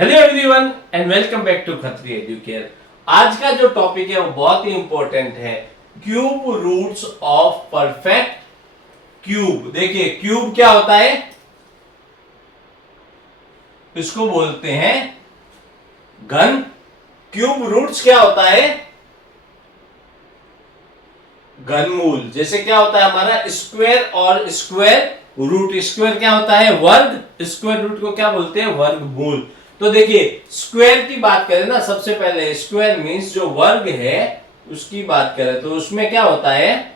Hello everyone and welcome back to Khatri Educare. आज का जो टॉपिक है वो बहुत ही इंपॉर्टेंट है, cube roots of perfect cube. देखिए क्यूब क्या होता है, इसको बोलते हैं घन। क्यूब रूट्स क्या होता है, घनमूल। जैसे क्या होता है हमारा स्क्वायर और स्क्वायर रूट। स्क्वायर क्या होता है, वर्ग। स्क्वायर रूट को क्या बोलते हैं, वर्गमूल। तो देखिए स्क्वायर की बात करें ना, सबसे पहले स्क्वायर मींस जो वर्ग है उसकी बात करें तो उसमें क्या होता है,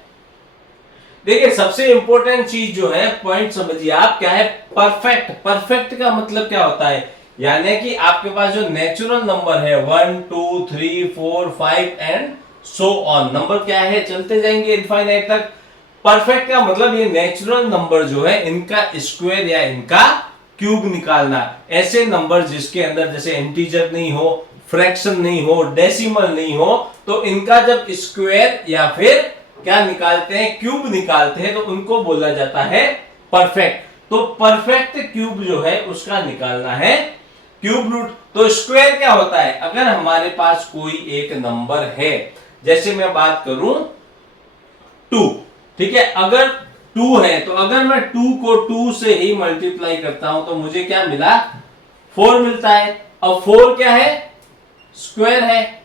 देखिए सबसे इंपॉर्टेंट चीज जो है, पॉइंट समझिए आप, क्या है परफेक्ट। परफेक्ट का मतलब क्या होता है, यानी कि आपके पास जो नेचुरल नंबर है 1 2 3 4 5 एंड सो ऑन, नंबर क्या है चलते जाएंगे इनफाइनाइट तक। परफेक्ट का मतलब ये नेचुरल नंबर जो है इनका स्क्वायर या इनका क्यूब निकालना। ऐसे नंबर जिसके अंदर जैसे इंटीजर नहीं हो, फ्रैक्शन नहीं हो, डेसिमल नहीं हो, तो इनका जब स्क्वायर या फिर क्या निकालते हैं, क्यूब निकालते हैं, तो उनको बोला जाता है परफेक्ट। तो परफेक्ट क्यूब जो है उसका निकालना है क्यूब रूट। तो स्क्वायर क्या होता है, अगर हमारे पास कोई एक नंबर है, जैसे मैं बात करूं 2, ठीक है, अगर 2 है तो अगर मैं 2 को 2 से ही मल्टीप्लाई करता हूं तो मुझे क्या मिला, 4 मिलता है। अब 4 क्या है, स्क्वायर है,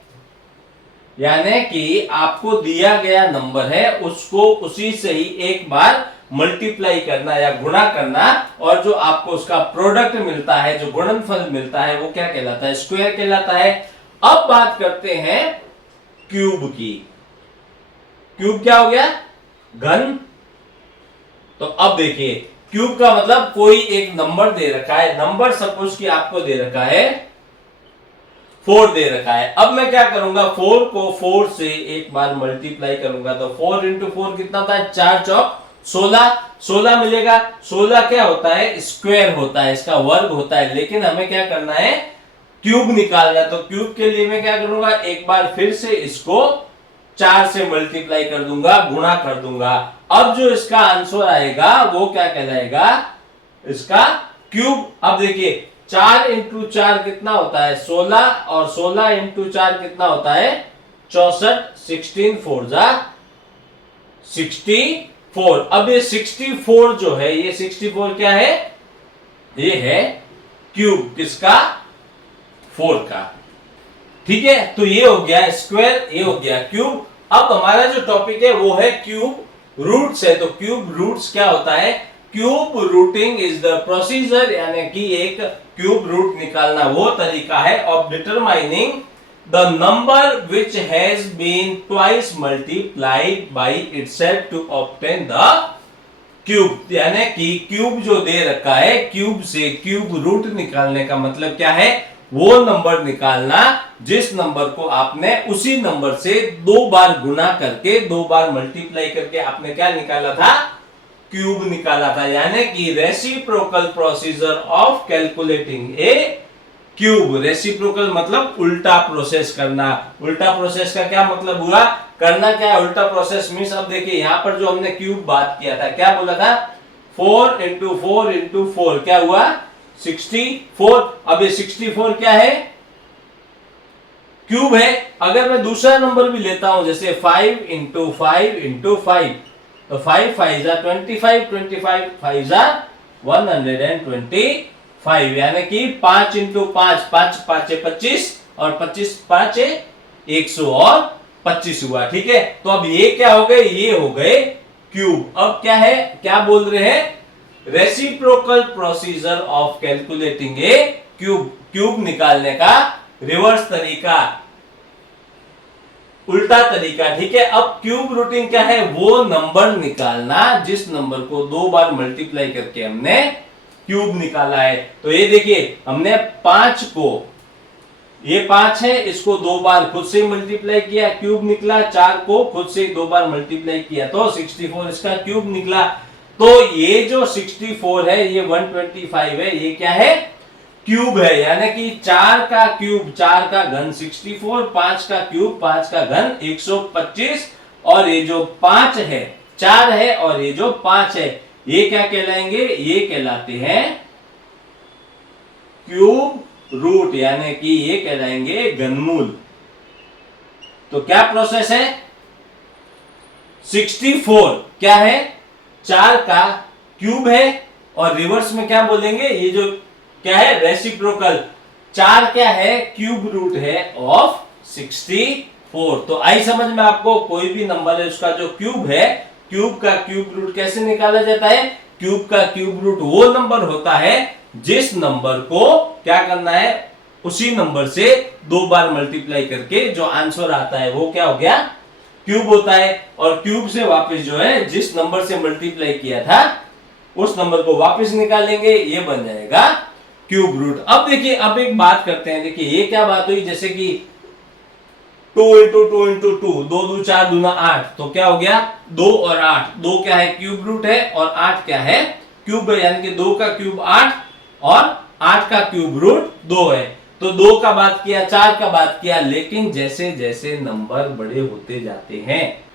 यानी कि आपको दिया गया नंबर है उसको उसी से ही एक बार मल्टीप्लाई करना या गुणा करना, और जो आपको उसका प्रोडक्ट मिलता है, जो गुणनफल मिलता है, वो क्या कहलाता है, स्क्वायर कहलाता है। अब बात करते हैं क्यूब की। क्यूब क्या हो गया, घन। तो अब देखिए क्यूब का मतलब कोई एक नंबर दे रखा है, नंबर सपोज कि आपको दे रखा है 4 दे रखा है। अब मैं क्या करूंगा, 4 को 4 से एक बार मल्टीप्लाई करूंगा तो 4 इंटू 4 कितना होता है, 4 चौक 16, 16 मिलेगा। 16 क्या होता है, स्क्वायर होता है, इसका वर्ग होता है। लेकिन हमें क्या करना है, क्यूब निकालना है। तो क्यूब के लिए मैं क्या करूंगा, एक बार फिर से इसको 4 से मल्टीप्लाई कर दूंगा, गुणा कर दूंगा। अब जो इसका आंसर आएगा वो क्या कहलाएगा, इसका क्यूब। अब देखिए 4 इंटू 4 कितना होता है, 16, और 16 इंटू 4 कितना होता है, 64। 16 4 जा 64। अब ये 64 जो है, ये 64 क्या है, ये है क्यूब किसका, 4 का। ठीक है, तो ये हो गया स्क्वायर, ये हो गया क्यूब। अब हमारा जो टॉपिक है वो है क्यूब रूट्स है। तो क्यूब रूट्स क्या होता है, cube rooting is the procedure, यानी कि एक क्यूब रूट निकालना वो तरीका है of determining the number which has been twice multiplied by itself to obtain the cube. यानी कि क्यूब जो दे रखा है, क्यूब से क्यूब रूट निकालने का मतलब क्या है, वो नंबर निकालना जिस नंबर को आपने उसी नंबर से 2 बार गुना करके, 2 बार मल्टीप्लाई करके आपने क्या निकाला था, क्यूब निकाला था। यानी कि reciprocal procedure of calculating A cube. Reciprocal मतलब उल्टा प्रोसेस करना। उल्टा प्रोसेस का क्या मतलब हुआ, करना क्या है, उल्टा प्रोसेस मींस, अब देखिए यहां पर जो हमने क्यूब बात किया था, क्या बोला था, 4 इंटू 4 इंटू 4 क्या हुआ, 64। अब ये 64 क्या है, क्यूब है। अगर मैं दूसरा नंबर भी लेता हूं, जैसे 5 इंटू 5 इंटू 5, तो 5 5 जा 25, 25 5 जा 125, यानी कि 5 इंटू 5, 5 5 25, और 25 5 125 हुआ। ठीक है, तो अब ये क्या हो गए, ये हो गए क्यूब। अब क्या है, क्या बोल रहे हैं, reciprocal procedure of calculating A cube. Cube निकालने का रिवर्स तरीका, उल्टा तरीका। ठीक है, अब क्यूब रूटिंग क्या है, वो नंबर निकालना जिस नंबर को 2 बार मल्टीप्लाई करके हमने क्यूब निकाला है। तो ये देखिए हमने 5 को, ये 5 है, इसको 2 बार खुद से मल्टीप्लाई किया, क्यूब निकला। 4 को खुद से 2 बार मल्टीप्लाई किया तो 64 इसका क्यूब निकला। तो ये जो 64 है, ये 125 है, ये क्या है, क्यूब है। यानी कि 4 का क्यूब, 4 का घन 64, 5 का क्यूब, 5 का घन 125, और ये जो 5 है, 4 है, और ये जो 5 है, ये क्या कहलाएंगे, ये कहलाते हैं क्यूब रूट, यानी कि ये कहलाएंगे घनमूल। तो क्या प्रोसेस है? 64 क्या है? 4 का क्यूब है, और रिवर्स में क्या बोलेंगे, ये जो क्या है, रेसिप्रोकल। 4 क्या है? क्यूब रूट है ऑफ 64। तो आई समझ में आपको? कोई भी नंबर है उसका जो क्यूब है, क्यूब का क्यूब रूट कैसे निकाला जाता है? क्यूब का क्यूब रूट वो नंबर होता है जिस नंबर को क्या करना है, उसी नंबर से 2 बार मल्टीप्लाई करके जो आंसर आता है वो क्या हो गया? क्यूब होता है। और क्यूब से वापस जो है जिस नंबर से मल्टीप्लाई किया था उस नंबर को वापस निकालेंगे, ये बन जाएगा क्यूब रूट। अब देखिए, अब एक बात करते हैं। देखिए ये क्या बात हुई, जैसे कि 2 इंटू 2 इंटू 2, 2 2 4 दूना 8, तो क्या हो गया? 2 और 8, 2 क्या है? क्यूब रूट है, और 8 क्या है? क्यूब है, यानी कि 2 का क्यूब 8 और 8 का क्यूब रूट 2 है। तो 2 का बात किया, 4 का बात किया, लेकिन जैसे जैसे नंबर बड़े होते जाते हैं,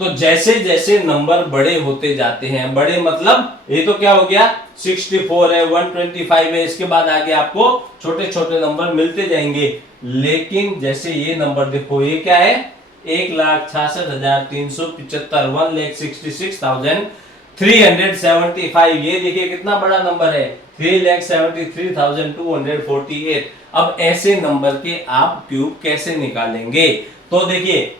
तो जैसे जैसे नंबर बड़े होते जाते हैं, बड़े मतलब ये तो क्या हो गया, 64 है, 125 है, इसके बाद आगे आपको छोटे छोटे नंबर मिलते जाएंगे। लेकिन जैसे ये नंबर देखो, ये क्या है? 1,66,375, 1,66,375। ये देखिए कितना बड़ा नंबर है, 3,73,248। अब ऐसे नंबर के आप क्यूब कैसे निकालेंगे? तो देखिए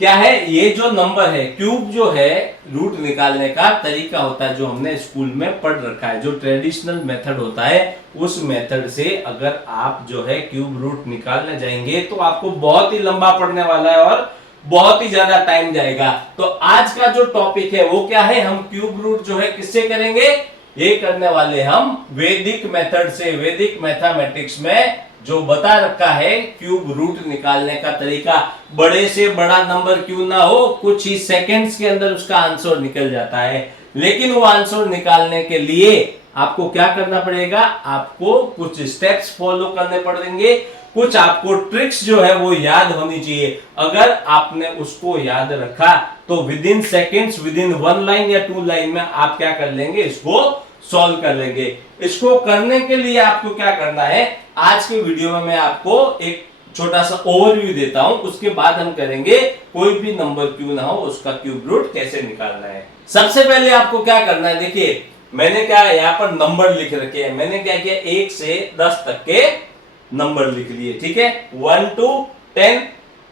क्या है, ये जो नंबर है, क्यूब जो है, रूट निकालने का तरीका होता है जो हमने स्कूल में पढ़ रखा है, जो ट्रेडिशनल मेथड होता है, उस मेथड से अगर आप जो है क्यूब रूट निकालने जाएंगे तो आपको बहुत ही लंबा पड़ने वाला है और बहुत ही ज्यादा टाइम जाएगा। तो आज का जो टॉपिक है वो क्या है, हम क्यूब रूट जो है किससे करेंगे? ये करने वाले हम वैदिक मेथड से। वैदिक मैथमेटिक्स में जो बता रखा है क्यूब रूट निकालने का तरीका, बड़े से बड़ा नंबर क्यों ना हो, कुछ ही सेकंड्स के अंदर उसका आंसर निकल जाता है। लेकिन वो आंसर निकालने के लिए आपको क्या करना पड़ेगा? आपको कुछ स्टेप्स फॉलो करने पड़ेंगे, कुछ आपको ट्रिक्स जो है वो याद होनी चाहिए। अगर आपने उसको याद रखा तो with in seconds, with in 1 line या 2 लाइन में आप क्या कर लेंगे, इसको सॉल्व कर लेंगे। इसको करने के लिए आपको क्या करना है, आज के वीडियो में मैं आपको एक छोटा सा ओवरव्यू देता हूं, उसके बाद हम करेंगे कोई भी नंबर क्यों ना हो उसका क्यूब रूट कैसे निकालना है। सबसे पहले आपको क्या करना है, देखिए मैंने क्या यहाँ पर नंबर लिख रखे हैं। मैंने क्या किया, 1 से 10 तक के नंबर लिख लिए, ठीक है, 1 to 10।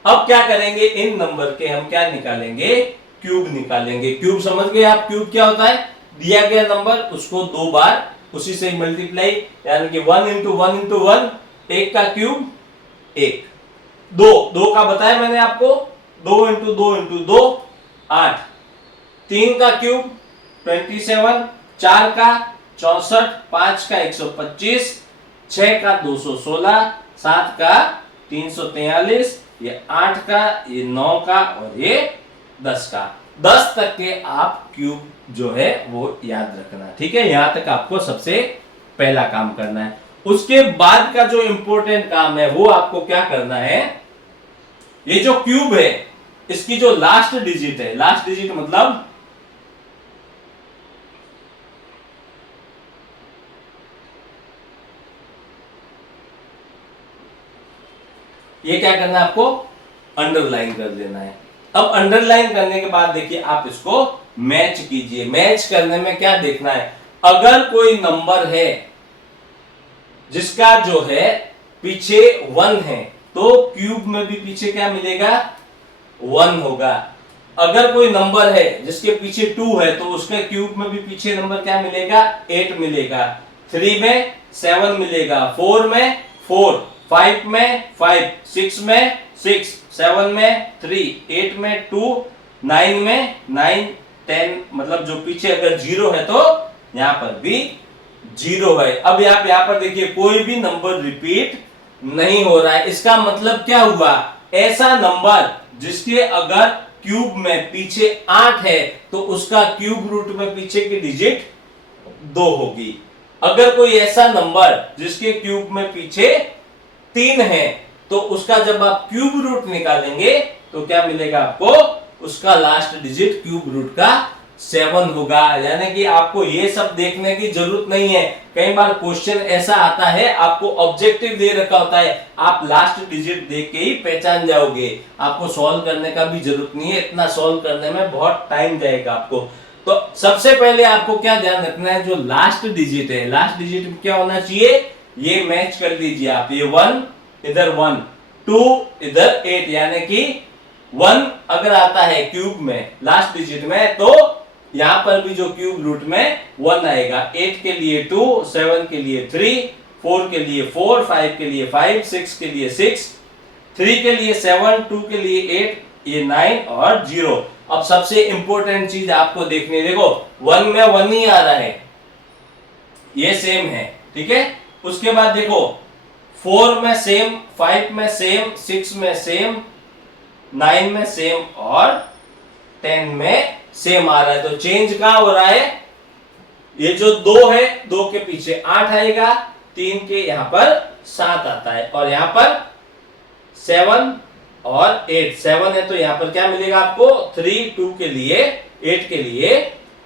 अब क्या करेंगे, इन नंबर के हम क्या निकालेंगे, क्यूब निकालेंगे। क्यूब समझ गए आप? क्यूब क्या होता है, दिया गया नंबर उसको 2 बार उसी से मल्टीप्लाई, यानी कि 1 इंटू 1 इंटू 1, 1 का क्यूब 1, 2 का बताया मैंने आपको, 2 इंटू 2 इंटू 2 8, 3 का क्यूब 27, 4 का 64, 5 का 125, 6 का 216, 7 का 343, ये 8 का, ये 9 का और ये 10 का। 10 तक के आप क्यूब जो है वो याद रखना, ठीक है। यहां तक आपको सबसे पहला काम करना है। उसके बाद का जो इंपॉर्टेंट काम है वो आपको क्या करना है, ये जो क्यूब है इसकी जो लास्ट डिजिट है, लास्ट डिजिट मतलब ये क्या करना है, आपको अंडरलाइन कर देना है। अब अंडरलाइन करने के बाद देखिए आप इसको मैच कीजिए। मैच करने में क्या देखना है, अगर कोई नंबर है जिसका जो है पीछे 1 है तो क्यूब में भी पीछे क्या मिलेगा, 1 होगा। अगर कोई नंबर है जिसके पीछे 2 है तो उसके क्यूब में भी पीछे नंबर क्या मिलेगा, 8 मिलेगा। 3 में 7 मिलेगा, 4 में 4, 5 में 5, 6 में 6, 7 में 3, 8 में 2, 9 में 9, 10, मतलब जो पीछे अगर 0 है तो यहां पर भी 0 है। अब आप यहां पर देखिए कोई भी नंबर रिपीट नहीं हो रहा है। इसका मतलब क्या हुआ, ऐसा नंबर जिसके अगर क्यूब में पीछे 8 है तो उसका क्यूब रूट में पीछे की डिजिट 2 होगी। अगर कोई ऐसा नंबर जिसके क्यूब में पीछे 3 है तो उसका जब आप क्यूब रूट निकालेंगे तो क्या मिलेगा आपको, उसका लास्ट डिजिट क्यूब रूट का 7 होगा। यानी कि आपको ये सब देखने की जरूरत नहीं है। कई बार क्वेश्चन ऐसा आता है, आपको ऑब्जेक्टिव दे रखा होता है, आप लास्ट डिजिट देख के ही पहचान जाओगे, आपको सॉल्व करने का भी जरूरत नहीं है। इतना सॉल्व करने में बहुत टाइम जाएगा आपको। तो सबसे पहले आपको क्या ध्यान रखना है, जो लास्ट डिजिट है, लास्ट डिजिट में क्या होना चाहिए, ये मैच कर दीजिए आप। ये 1 इधर 1, 2 इधर 8, यानी कि 1 अगर आता है क्यूब में लास्ट डिजिट में, तो यहां पर भी जो क्यूब रूट में 1 आएगा। 8 के लिए 2, 7 के लिए 3, 4 के लिए 4, 5 के लिए 5, 6 के लिए 6, 3 के लिए 7, 2 के लिए 8, ये 9 और 0। अब सबसे इंपॉर्टेंट चीज आपको देखनी है, देखो 1 में 1 ही आ रहा है, ये सेम है, ठीक है। उसके बाद देखो 4 में सेम, 5 में सेम, 6 में सेम, 9 में सेम और 10 में सेम आ रहा है। तो चेंज कहां हो रहा है, ये जो 2 है, 2 के पीछे 8 आएगा, 3 के यहां पर 7 आता है, और यहां पर 7 और 8, 7 है तो यहां पर क्या मिलेगा आपको 3, 2 के लिए 8 के लिए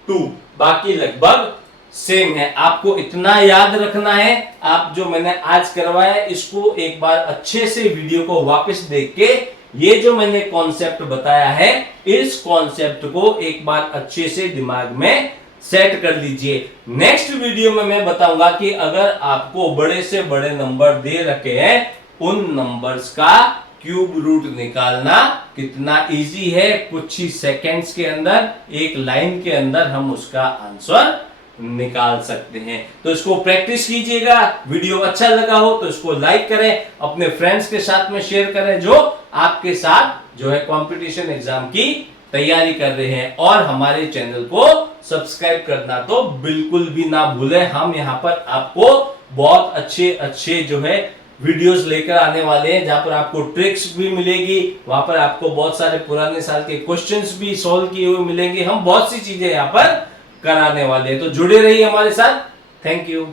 2, बाकी लगभग सेम है। आपको इतना याद रखना है, आप जो मैंने आज करवाया इसको एक बार अच्छे से वीडियो को वापस देख के, ये जो मैंने कॉन्सेप्ट बताया है, इस कॉन्सेप्ट को एक बार अच्छे से दिमाग में सेट कर लीजिए। नेक्स्ट वीडियो में मैं बताऊंगा कि अगर आपको बड़े से बड़े नंबर दे रखे हैं, उन नंबर्स का क्यूब रूट निकालना कितना इजी है। कुछ ही सेकंड्स के अंदर, एक लाइन के अंदर हम उसका आंसर निकाल सकते हैं। तो इसको प्रैक्टिस कीजिएगा। वीडियो अच्छा लगा हो तो इसको लाइक करें, अपने फ्रेंड्स के साथ में शेयर करें जो आपके साथ जो है कंपटीशन एग्जाम की तैयारी कर रहे हैं, और हमारे चैनल को सब्सक्राइब करना तो बिल्कुल भी ना भूलें। हम यहाँ पर आपको बहुत अच्छे अच्छे जो है वीडियोस लेकर आने वाले हैं, जहां पर आपको ट्रिक्स भी मिलेगी, वहां पर आपको बहुत सारे पुराने साल के क्वेश्चंस भी सॉल्व किए हुए मिलेंगे। हम बहुत सी चीजें यहाँ पर कराने वाले हैं, तो जुड़े रहिए हमारे साथ। Thank you.